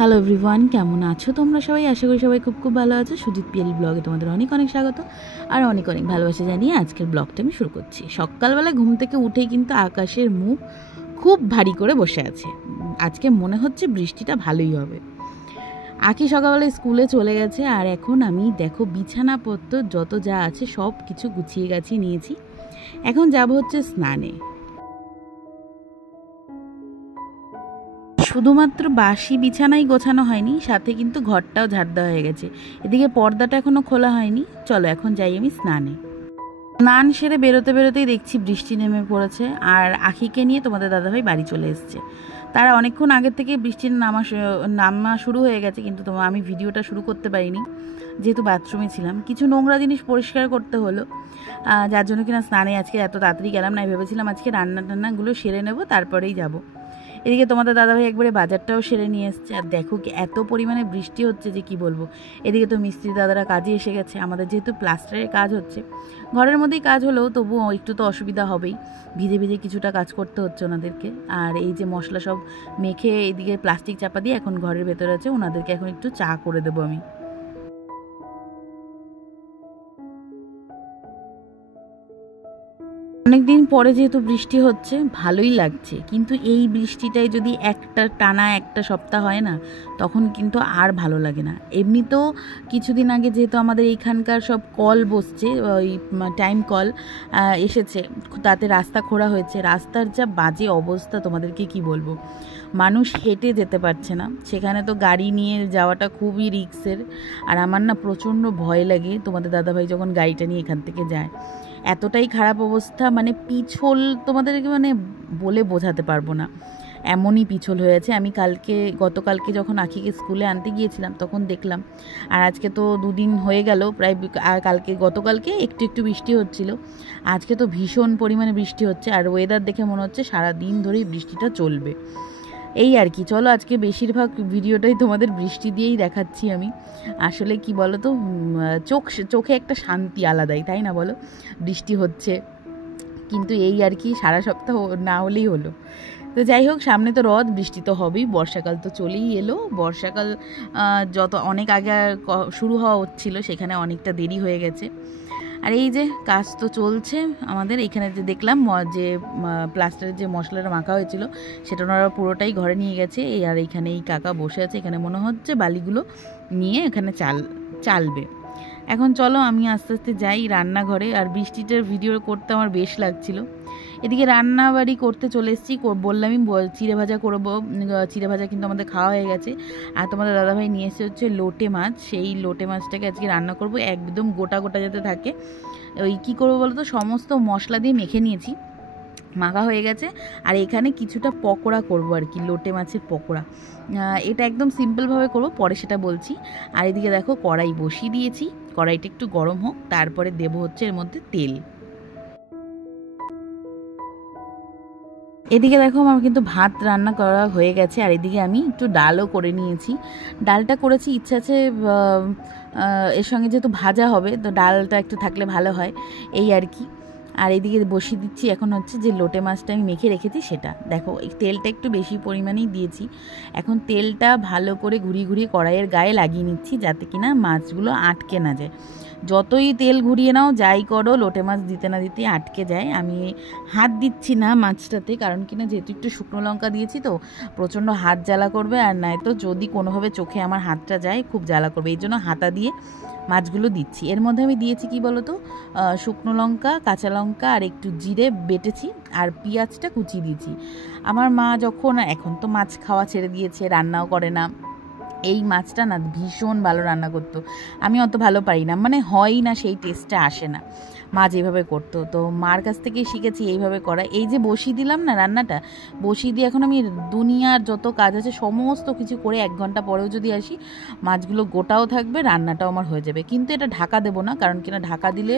Hello everyone, কেমন আছো তোমরা সবাই? আশা করি সবাই খুব খুব ভালো আছো। সুদীপ পিএল ব্লগে তোমাদের অনেক অনেক স্বাগত আর অনেক অনেক ভালোবাসা জানিয়ে আজকের ব্লগটা আমি শুরু করছি। সকালবেলা ঘুম থেকে উঠেই কিন্তু আকাশের মুখ খুব ভারী করে বসে আছে। আজকে মনে হচ্ছে বৃষ্টিটা ভালোই হবে। আঁকি সকালবেলা স্কুলে চলে গেছে আর এখন আমি দেখো বিছানাপত্র যত যা আছে সব কিছু গুছিয়ে গাছিয়ে নিয়েছি। এখন যাব হচ্ছে স্নানে। শুধুমাত্র বাসি বিছানাই গোছানো হয়নি, সাথে কিন্তু ঘরটাও ঝাড় দেওয়া হয়ে গেছে। এদিকে পর্দাটা এখনো খোলা হয়নি। চলো এখন যাই আমি স্নানে। স্নান সেরে বেরোতে বেরোতেই দেখছি বৃষ্টি নেমে পড়েছে আর আখিকে নিয়ে তোমাদের দাদাভাই বাড়ি চলে এসছে। তারা অনেকক্ষণ আগের থেকে বৃষ্টির নামা শুরু হয়ে গেছে, কিন্তু আমি ভিডিওটা শুরু করতে পারিনি যেহেতু বাথরুমে ছিলাম। কিছু নোংরা জিনিস পরিষ্কার করতে হলো, যার জন্য কিনা স্নানে আজকে এত তাড়াতাড়ি গেলাম না। ভেবেছিলাম আজকে রান্নাগুলো সেরে নেব, তারপরেই যাব। এদিকে তোমাদের দাদাভাই একবারে বাজারটাও সেরে নিয়ে এসছে। আর দেখো এত পরিমাণে বৃষ্টি হচ্ছে যে কি বলবো। এদিকে তো মিস্ত্রি দাদারা কাজে এসে গেছে। আমাদের যেহেতু প্লাস্টারের কাজ হচ্ছে, ঘরের মধ্যেই কাজ হলেও তবুও একটু তো অসুবিধা হবেই। ভিজে ভিজে কিছুটা কাজ করতে হচ্ছে ওনাদেরকে। আর এই যে মশলা সব মেখে এদিকে প্লাস্টিক চাপা দিয়ে এখন ঘরের ভেতরে আছে, ওনাদেরকে এখন একটু চা করে দেবো আমি। অনেকদিন পরে যেহেতু বৃষ্টি হচ্ছে ভালোই লাগছে, কিন্তু এই বৃষ্টিটাই যদি টানা একটা সপ্তাহ হয় না, তখন কিন্তু আর ভালো লাগে না। এমনিতেও কিছুদিন আগে যেহেতু আমাদের এইখানকার সব কল বসছে, ওই টাইম কল এসেছে, তাতে রাস্তা খোঁড়া হয়েছে। রাস্তার যা বাজে অবস্থা তোমাদেরকে কি বলবো। মানুষ হেঁটে যেতে পারছে না, সেখানে তো গাড়ি নিয়ে যাওয়াটা খুবই রিস্কের। আর আমার না প্রচণ্ড ভয় লাগে তোমাদের দাদাভাই যখন গাড়িটা নিয়ে এখান থেকে যায়। এতটাই খারাপ অবস্থা, মানে পিছল তোমাদেরকে বলে বোঝাতে পারবো না, এমনই পিছল হয়েছে। আমি গতকালকে যখন আখিকে স্কুলে আনতে গিয়েছিলাম তখন দেখলাম। আর আজকে তো দুদিন হয়ে গেল প্রায়। গতকালকে একটু একটু বৃষ্টি হচ্ছিল, আজকে তো ভীষণ পরিমাণে বৃষ্টি হচ্ছে। আর ওয়েদার দেখে মনে হচ্ছে সারাদিন ধরেই বৃষ্টিটা চলবে। এই আর কি। চলো আজকে বেশিরভাগ ভিডিওটাই তোমাদের বৃষ্টি দিয়েই দেখাচ্ছি আমি। আসলে কি বলো তো, চোখে একটা শান্তি আলাদাই, তাই না বলো? বৃষ্টি হচ্ছে, কিন্তু এই আর কি, সারা সপ্তাহ না হলেই হলো। তো যাই হোক, সামনে তো রথ, বৃষ্টি তো হবেই। বর্ষাকাল তো চলেই এলো। বর্ষাকাল যত অনেক আগে শুরু হওয়া হচ্ছিল, সেখানে অনেকটা দেরি হয়ে গেছে। আর এই যে কাজ তো চলছে আমাদের এখানে। যে দেখলাম যে প্লাস্টারের যে মশলাটা মাখা হয়েছিল সেটা ওনারা পুরোটাই ঘরে নিয়ে গেছে। আর এইখানে এই কাকা বসে আছে, এখানে মনে হচ্ছে বালিগুলো নিয়ে এখানে চালবে। এখন চলো আমি আস্তে আস্তে যাই রান্নাঘরে। আর বৃষ্টিটার ভিডিও করতে আমার বেশ লাগছিল। এদিকে রান্নাবাড়ি করতে চলে এসেছি। বললামই চিড়ে ভাজা করবো। চিড়ে ভাজা কিন্তু আমাদের খাওয়া হয়ে গেছে। আর তোমাদের দাদাভাই নিয়ে এসে হচ্ছে লোটে মাছ। সেই লোটে মাছটাকে আজকে রান্না করব, একদম গোটা গোটা যাতে থাকে। ওই কী করবো বলো তো, সমস্ত মশলা দিয়ে মেখে নিয়েছি, মাখা হয়ে গেছে। আর এখানে কিছুটা পকোড়া করব আর কি, লোটে মাছের পকোড়া। এটা একদম সিম্পলভাবে করব, পরে সেটা বলছি। আর এদিকে দেখো কড়াই বসিয়ে দিয়েছি, কড়াইটা একটু গরম হোক, তারপরে দেবো হচ্ছে এর মধ্যে তেল। এদিকে দেখো আমার কিন্তু ভাত রান্না করা হয়ে গেছে। আর এদিকে আমি একটু ডালও করে নিয়েছি। ডালটা করেছি, ইচ্ছা আছে এর সঙ্গে যেহেতু ভাজা হবে তো ডালটা একটু থাকলে ভালো হয়, এই আর কি। আর এদিকে বসিয়ে দিচ্ছি এখন হচ্ছে যে লোটে মাছটা আমি মেখে রেখেছি সেটা। দেখো এই তেলটা একটু বেশি পরিমাণেই দিয়েছি। এখন তেলটা ভালো করে ঘুরিয়ে ঘুরিয়ে কড়াইয়ের গায়ে লাগিয়ে নিচ্ছি, যাতে কিনা মাছগুলো আটকে না যায়। যতই তেল ঘুরিয়ে নাও, যাই করো, লোটে মাছ দিতে না দিতে আটকে যায়। আমি হাত দিচ্ছি না মাছটাতে, কারণ কিনা যেহেতু একটু শুকনো লঙ্কা দিয়েছি তো প্রচণ্ড হাত জ্বালা করবে। আর নয়তো যদি কোনোভাবে চোখে আমার হাতটা যায় খুব জ্বালা করবে, এই জন্য হাতা দিয়ে মাছগুলো দিচ্ছি। এর মধ্যে আমি দিয়েছি কি বলো তো, শুকনো লঙ্কা, কাঁচা লঙ্কা আর একটু জিরে বেটেছি, আর পেঁয়াজটা কুচিয়ে দিয়েছি। আমার মা এখন তো মাছ খাওয়া ছেড়ে দিয়েছে, রান্নাও করে না। এই মাছটা না ভীষণ ভালো রান্না করতো। আমি অত ভালো পারি না, মানে হয় না, সেই টেস্টটা আসে না। মা যেভাবে করতো, তো মার কাছ থেকেই শিখেছি এইভাবে করা। এই যে বসিয়ে দিলাম না রান্নাটা, বসিয়ে দিয়ে এখন আমি দুনিয়ার যত কাজ আছে সমস্ত কিছু করে 1 ঘন্টা পরেও যদি আসি, মাছগুলো গোটাও থাকবে, রান্নাটাও আমার হয়ে যাবে। কিন্তু এটা ঢাকা দেবো না, কারণ কিনা ঢাকা দিলে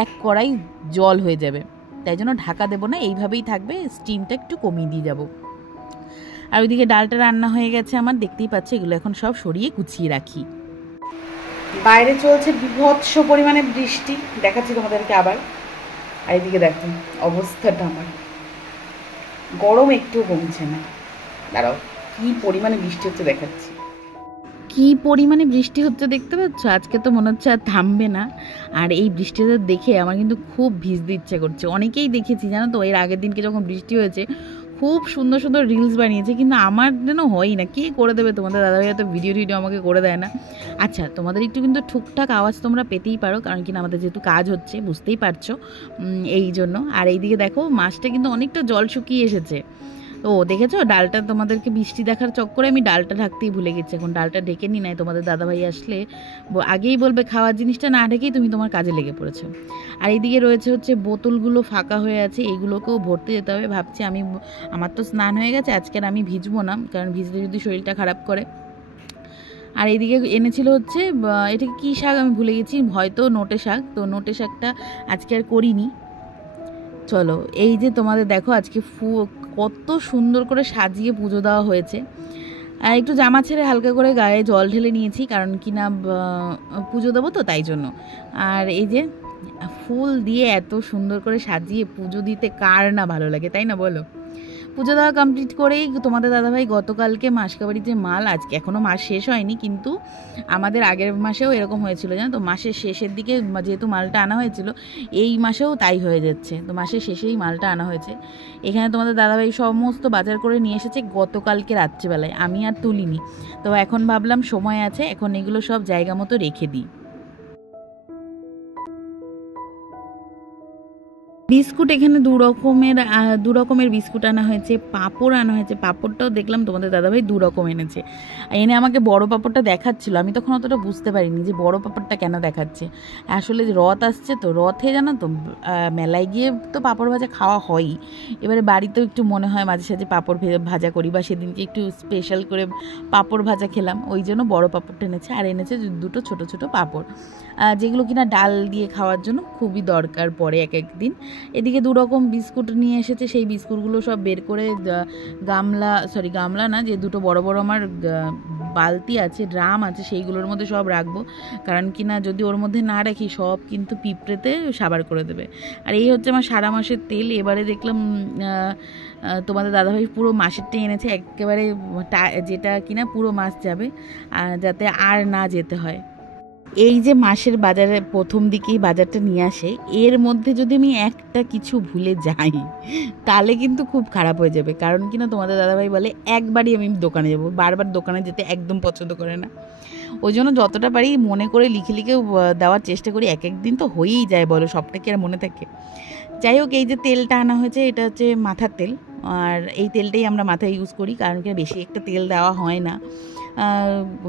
এক কড়াই জল হয়ে যাবে, তাই জন্য ঢাকা দেবো না, এইভাবেই থাকবে। স্টিমটা একটু কমিয়ে দিয়ে যাবো। আর ওইদিকে ডালটা রান্না হয়ে গেছে আমার, দেখতেই পাচ্ছি। এগুলো এখন সব সরিয়ে গুছিয়ে রাখি। বাইরে চলছে বিভৎস পরিমাণে বৃষ্টি, দেখাচ্ছি তোমাদেরকে আবার। আর এদিকে দেখো অবস্থাটা আমার, গরম একটু কমছে না। দাঁড়াও, কি পরিমাণে বৃষ্টি হচ্ছে দেখাচ্ছি। কি পরিমাণে বৃষ্টি হচ্ছে দেখতে পাচ্ছ, আজকে তো মনে হচ্ছে আর থামবে না। আর এই বৃষ্টিটা দেখে আমার কিন্তু খুব ভিজতে ইচ্ছে করছে। অনেকেই দেখেছি জানো তো, এর আগের দিনকে যখন বৃষ্টি হয়েছে খুব সুন্দর সুন্দর রিলস বানিয়েছে, কিন্তু আমার যেন হয়ই না। কে করে দেবে? তোমাদের দাদাভাই তো ভিডিও আমাকে করে দেয় না। আচ্ছা, তোমাদের একটু কিন্তু ঠুকঠাক আওয়াজ তোমরা পেতেই পারো, কারণ কিনা আমাদের যেহেতু কাজ হচ্ছে, বুঝতেই পারছো, এই জন্য। আর এইদিকে দেখো মাছটা কিন্তু অনেকটা জল শুকিয়ে এসেছে। ও দেখেছো, ডালটা তোমাদেরকে বৃষ্টি দেখার চক্করে আমি ডালটা ঢাকতেই ভুলে গেছি। এখন ডালটা ঢেকে নি, নাই তোমাদের দাদাভাই আসলে আগেই বলবে খাওয়ার জিনিসটা না ঢেকেই তুমি তোমার কাজে লেগে পড়েছো। আর এইদিকে রয়েছে হচ্ছে বোতলগুলো ফাঁকা হয়ে আছে, এইগুলোকেও ভরতে যেতে হবে। ভাবছি আমার তো স্নান হয়ে গেছে, আজকে আর আমি ভিজবো না, কারণ ভিজলে যদি শরীরটা খারাপ করে। আর এইদিকে এনেছিল হচ্ছে এটা কি শাক আমি ভুলে গেছি, হয়তো নোটে শাক। তো নোটে শাকটা আজকে আর করিনি। চলো, এই যে তোমাদের দেখো আজকে কত সুন্দর করে সাজিয়ে পুজো দেওয়া হয়েছে। একটু জামা ছেড়ে হালকা করে গায়ে জল ঢেলে নিয়েছি, কারণ কি না পুজো দেবো তো, তাই জন্য। আর এই যে ফুল দিয়ে এত সুন্দর করে সাজিয়ে পুজো দিতে কার না ভালো লাগে, তাই না বলো? পুজো দেওয়া কমপ্লিট করেই তোমাদের দাদাভাই গতকালকে মাসকাবাড়ির যে মাল, আজকে এখনও মাস শেষ হয়নি, কিন্তু আমাদের আগের মাসেও এরকম হয়েছিল জানো তো, মাসের শেষের দিকে যেহেতু মালটা আনা হয়েছিল, এই মাসেও তাই হয়ে যাচ্ছে। তো মাসের শেষেই মালটা আনা হয়েছে। এখানে তোমাদের দাদাভাই সমস্ত বাজার করে নিয়ে এসেছে গতকালকে রাত্রিবেলায়, আমি আর তুলিনি। তো এখন ভাবলাম সময় আছে, এখন এগুলো সব জায়গা মতো রেখে দিই। বিস্কুট এখানে দু রকমের বিস্কুট আনা হয়েছে, পাঁপড় আনা হয়েছে। পাঁপড়টাও দেখলাম তোমাদের দাদাভাই 2 রকম এনেছে। এনে আমাকে বড় পাঁপড়টা দেখাচ্ছিল, আমি তখন অতটা বুঝতে পারিনি যে বড় পাঁপড়টা কেন দেখাচ্ছে। আসলে রথ আসছে তো, রথে জানো তো মেলায় গিয়ে তো পাঁপড় ভাজা খাওয়া হয়ই, এবারে বাড়িতেও একটু মনে হয় মাঝে সাঝে পাঁপড় ভাজা করি, বা সেদিনকে একটু স্পেশাল করে পাঁপড় ভাজা খেলাম, ওই জন্য বড় পাঁপড়টা এনেছে। আর এনেছে 2টো ছোট ছোট পাঁপড়, যেগুলো কিনা ডাল দিয়ে খাওয়ার জন্য খুবই দরকার পড়ে এক একদিন। এদিকে 2 রকম বিস্কুট নিয়ে এসেছে, সেই বিস্কুটগুলো সব বের করে গামলা না, যে 2টো বড় বড় আমার বালতি আছে, ড্রাম আছে, সেইগুলোর মধ্যে সব রাখবো, কারণ কি না যদি ওর মধ্যে না রাখি সব কিন্তু পিঁপড়েতে সাবার করে দেবে। আর এই হচ্ছে আমার সারা মাসের তেল। এবারে দেখলাম তোমাদের দাদাভাই পুরো মাসেরটাই এনেছে, একেবারে যেটা কিনা পুরো মাস যাবে, যাতে আর না যেতে হয়। এই যে মাসের বাজারে প্রথম দিকেই বাজারটা নিয়ে আসে, এর মধ্যে যদি আমি একটা কিছু ভুলে যাই তাহলে কিন্তু খুব খারাপ হয়ে যাবে, কারণ কিনা তোমাদের দাদাভাই বলে একবারই আমি দোকানে যাব, বারবার দোকানে যেতে একদম পছন্দ করে না। ওই জন্য যতটা পারি মনে করে লিখে লিখে দেওয়ার চেষ্টা করি। এক একদিন তো হয়েই যায়, বলো, সবটা কি আর মনে থাকে? যাই হোক, এই যে তেলটা আনা হয়েছে, এটা হচ্ছে মাথার তেল, আর এই তেলটাই আমরা মাথায় ইউজ করি, কারণ কি বেশি একটা তেল দেওয়া হয় না।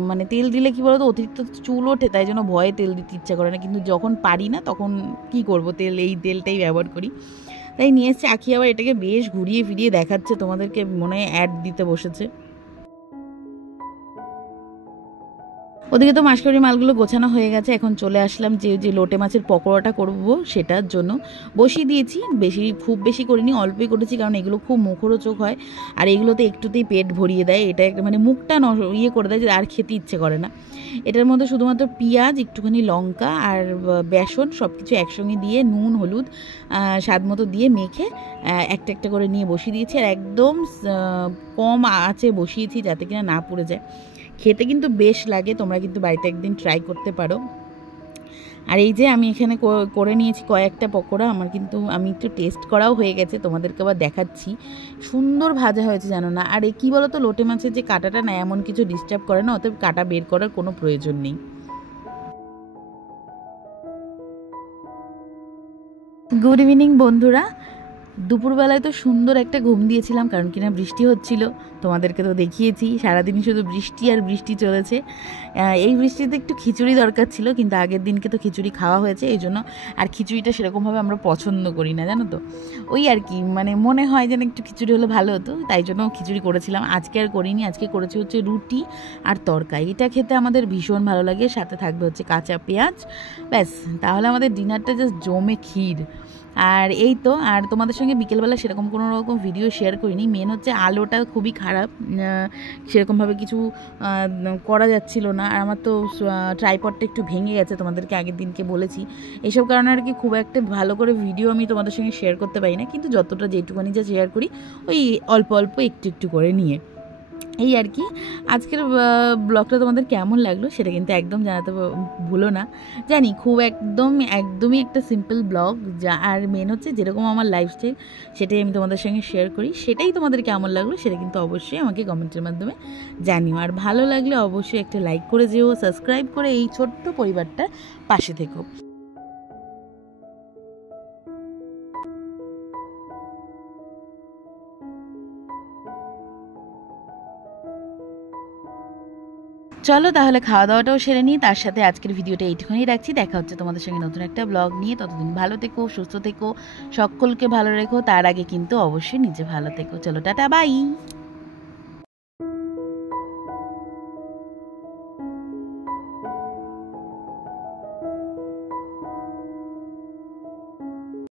মানে তেল দিলে কি বলতো, অতিরিক্ত চুল ওঠে, তাই জন্য ভয়ে তেল দিতে ইচ্ছা করে না, কিন্তু যখন পারি না তখন কি করব, এই তেলটাই ব্যবহার করি। তাই নিয়ে এসেছি। আখি আবার এটাকে বেশ ঘুরিয়ে ফিরিয়ে দেখাচ্ছে, তোমাদেরকে মনে হয় অ্যাড দিতে বসেছে। ওদিকে তো মাসকাবাড়ির মালগুলো গোছানো হয়ে গেছে। এখন চলে আসলাম যে লোটে মাছের পকোড়াটা করব, সেটার জন্য বসিয়ে দিয়েছি। খুব বেশি করিনি, অল্পই করেছি, কারণ এগুলো খুব মুখরোচক হয়, আর এগুলোতে একটুতেই পেট ভরিয়ে দেয়। এটা মানে মুখটা করে দেয়, যে আর খেতে ইচ্ছে করে না। এটার মধ্যে শুধুমাত্র পেঁয়াজ, একটুখানি লঙ্কা আর বেসন সব কিছু একসঙ্গে দিয়ে, নুন হলুদ স্বাদ মতো দিয়ে মেখে একটা একটা করে নিয়ে বসিয়ে দিয়েছি। আর একদম কম আঁচে বসিয়েছি, যাতে কিনা না পুড়ে যায়। খেতে কিন্তু বেশ লাগে, তোমরা কিন্তু বাড়িতে একদিন ট্রাই করতে পারো। আর এই যে আমি এখানে করে নিয়েছি কয়েকটা পকোড়া, আমি একটু টেস্ট করাও হয়ে গেছে, তোমাদেরকে আবার দেখাচ্ছি। সুন্দর ভাজা হয়েছে জানো না। আর এই কী বলো তো, লোটে মাছের যে কাঁটাটা না এমন কিছু ডিস্টার্ব করে না, অতএব কাঁটা বের করার কোনো প্রয়োজন নেই। গুড ইভিনিং বন্ধুরা। দুপুরবেলায় তো সুন্দর একটা ঘুম দিয়েছিলাম, কারণ কিনা বৃষ্টি হচ্ছিল, তোমাদেরকে তো দেখিয়েছি সারাদিনই শুধু বৃষ্টি আর বৃষ্টি চলেছে। এই বৃষ্টিতে একটু খিচুড়ি দরকার ছিল, কিন্তু আগের দিনকে তো খিচুড়ি খাওয়া হয়েছে, এই জন্য আর খিচুড়িটা সেরকমভাবে আমরা পছন্দ করি না জানো তো। ওই আর কি, মানে মনে হয় যেন একটু খিচুড়ি হলে ভালো হতো, তাই জন্য খিচুড়ি করেছিলাম। আজকে আর করিনি, আজকে করেছি হচ্ছে রুটি আর তরকারি। এটা খেতে আমাদের ভীষণ ভালো লাগে, সাথে থাকবে হচ্ছে কাঁচা পেঁয়াজ, ব্যাস তাহলে আমাদের ডিনারটা জাস্ট জমে ক্ষীর। আর এই তো, আর তোমাদের সঙ্গে বিকেলবেলা সেরকম কোনো রকম ভিডিও শেয়ার করিনি। মেন হচ্ছে আলোটা খুবই খারাপ, সেরকমভাবে কিছু করা যাচ্ছিল না। আর আমার তো ট্রাইপডটা একটু ভেঙে গেছে, তোমাদেরকে আগের দিনকে বলেছি। এইসব কারণে আর কি খুব একটা ভালো করে ভিডিও আমি তোমাদের সঙ্গে শেয়ার করতে পারি না, কিন্তু যেটুকুনি যা শেয়ার করি ওই অল্প অল্প একটু একটু করে নিয়ে। এই আর কি। আজকের ব্লগটা তোমাদের কেমন লাগলো সেটা কিন্তু একদম জানাতে ভুলো না। জানি খুব একদমই একটা সিম্পল ব্লগ, যা আর মেন হচ্ছে যেরকম আমার লাইফস্টাইল সেটাই আমি তোমাদের সঙ্গে শেয়ার করি। সেটাই তোমাদের কেমন লাগলো সেটা কিন্তু অবশ্যই আমাকে কমেন্টের মাধ্যমে জানিও। আর ভালো লাগলে অবশ্যই একটা লাইক করে যেও, সাবস্ক্রাইব করে এই ছোট্ট পরিবারটার পাশে থেকো। চলো তাহলে খাওয়া দাওয়াটাও সেরে নিই, তার সাথে আজকের ভিডিওটা এইটুখানি রাখছি। দেখা হচ্ছে তোমাদের সঙ্গে নতুন একটা ব্লগ নিয়ে। ততদিন ভালো থেকো, সুস্থ থেকো, সকলকে ভালো রেখো। তার আগে কিন্তু অবশ্যই নিজে ভালো থেকো। চলো টাটা, বাই।